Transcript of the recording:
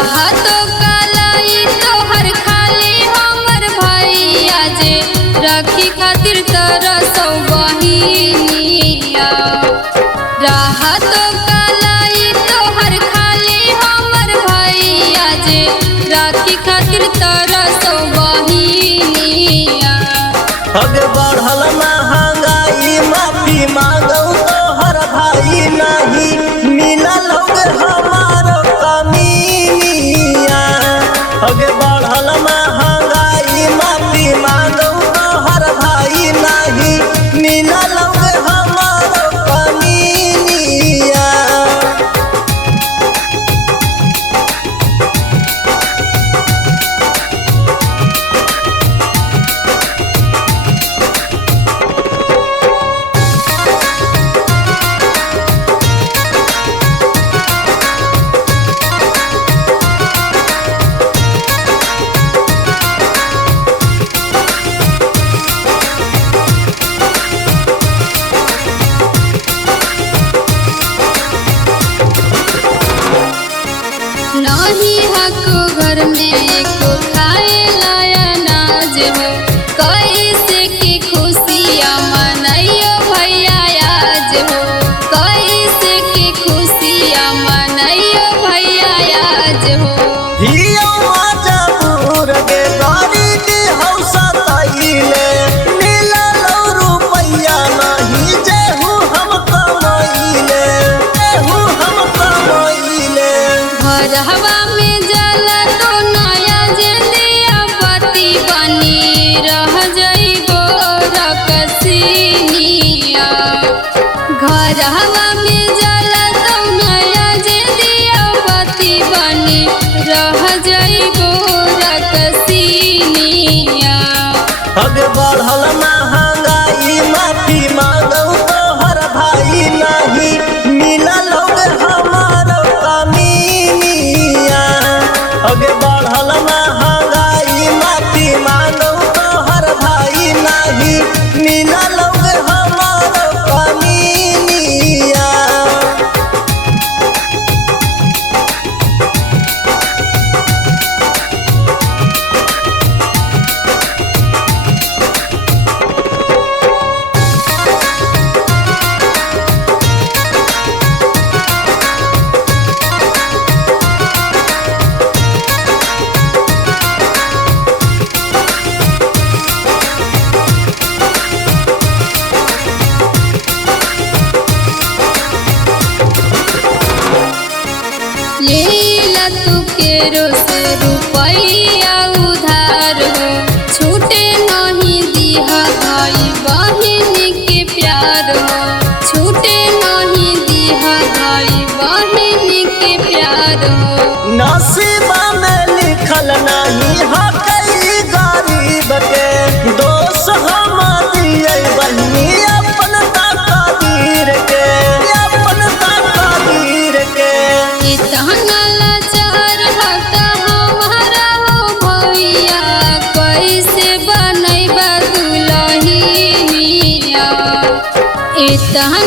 राहत कलाई तोहर खाली हमर भैया जे राखी खातिर तरसौ बहिनिया। राहत कलाई तोहर खाली हमर भैया जे राखी खातिर तरसौ बहिनिया। आगे बढ़ल महंगाई माफी मांगौ तोहर भाई नहीं मिलल हमारो कमीनिया। आगे बढ़ल महंगाई माफी मांगौ तोहर भाई नहीं मिलल हमारो कमीनिया। नहीं हको घर में एको खाए लाया अनाज हो। कैसे की खुशियाँ मनाइयो भैया आज हो। कैसे की खुशियाँ मनाइयो भैया आज हो। हियो मजबूर के गरीबी हौसा तैले मिलल रुपैया नहीं जेहू हम कमैले जेहू हम कमैले। घरवा में जला तो नया जलिया बत्ती बनी रह जइबो रकसिनिया। घरवा में जला तो नया जलिया बत्ती बनी रह जइबो रकसिनिया। आगे बढ़ल महंगाई माफी मांगौ तोहर भाई नहीं मिलल हमारो कमीनिया। आगे बढ़ल महंगाई माफी मांगौ तोहर भाई नहीं मिलल हमारो कमीनिया। लेला तू केरो से रुपैया उधार हो। छूटे नहीं दिहा भाई बहन के प्यार हो। छूटे नहीं दिहा भाई बहन के प्यार हो। नसीबा में लिखल नहीं हकई गरीब के दोष हम दिए बहनी अपन तकदीर के अपन तकदीर के। इतना लाचार हता हमारा हो भैया कैसे बनैबा दुलहिनिया। इतना